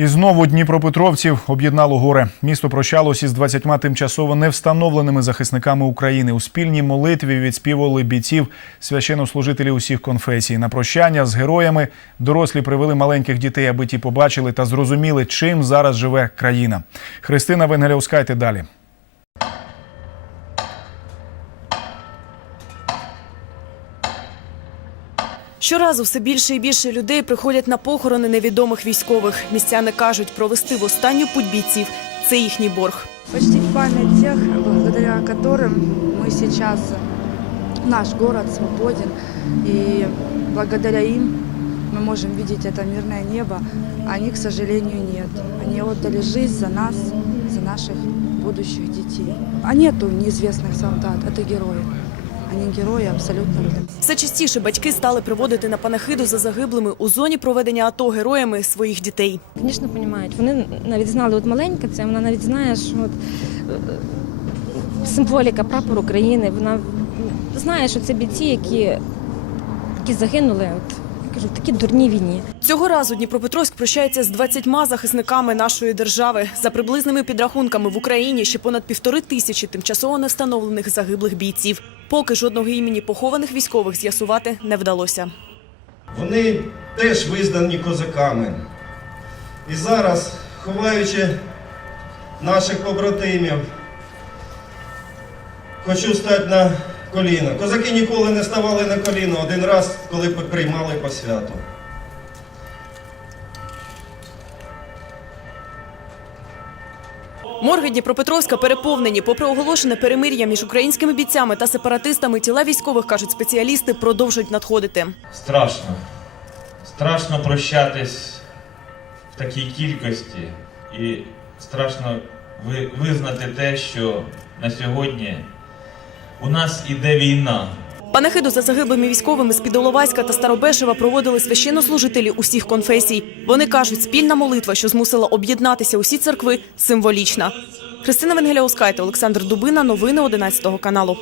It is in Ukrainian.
І знову Дніпропетровців об'єднало горе. Місто прощалося із 20 тимчасово невстановленими захисниками України. У спільній молитві відспівували бійців священнослужителі усіх конфесій. На прощання з героями дорослі привели маленьких дітей, аби ті побачили та зрозуміли, чим зараз живе країна. Христина Венгеляускайте далі. Щоразу все більше і більше людей приходять на похорони невідомих військових. Містяни кажуть, провести в останню путь бійців – це їхній борг. Почтить память тех, благодаря которым мы сейчас, наш город свободен, и благодаря им мы можем видеть это мирное небо, а они, к сожалению, нет. Они отдали жизнь за нас, за наших будущих детей. А нету неизвестных солдат, это герои. Они герои абсолютно. Все частіше батьки стали приводити на панахиду за загиблими у зоні проведення АТО героями своїх дітей. Звісно, розуміють. Вони навіть знали, от маленька це, вона навіть знає, що от, е, символіка прапор України, вона знає, що це бійці, які, які загинули от, я кажу, в такій дурній війні. Цього разу Дніпропетровськ прощається з 20 захисниками нашої держави. За приблизними підрахунками в Україні ще понад півтори тисячі тимчасово не встановлених загиблих бійців. Поки жодного імені похованих військових з'ясувати не вдалося. Вони теж визнані козаками. І зараз, ховаючи наших побратимів, хочу стати на коліна. Козаки ніколи не ставали на коліна один раз, коли приймали посвяту. Морги Дніпропетровська переповнені. Попри оголошене перемир'я між українськими бійцями та сепаратистами, тіла військових, кажуть спеціалісти, продовжують надходити. Страшно. Страшно прощатись в такій кількості і страшно визнати те, що на сьогодні у нас іде війна. Панахиду за загиблими військовими з Підоловайська та Старобешева проводили священнослужителі усіх конфесій. Вони кажуть, спільна молитва, що змусила об'єднатися усі церкви, символічна. Христина Венгеля Оскайте, Олександр Дубина. Новини 11 каналу.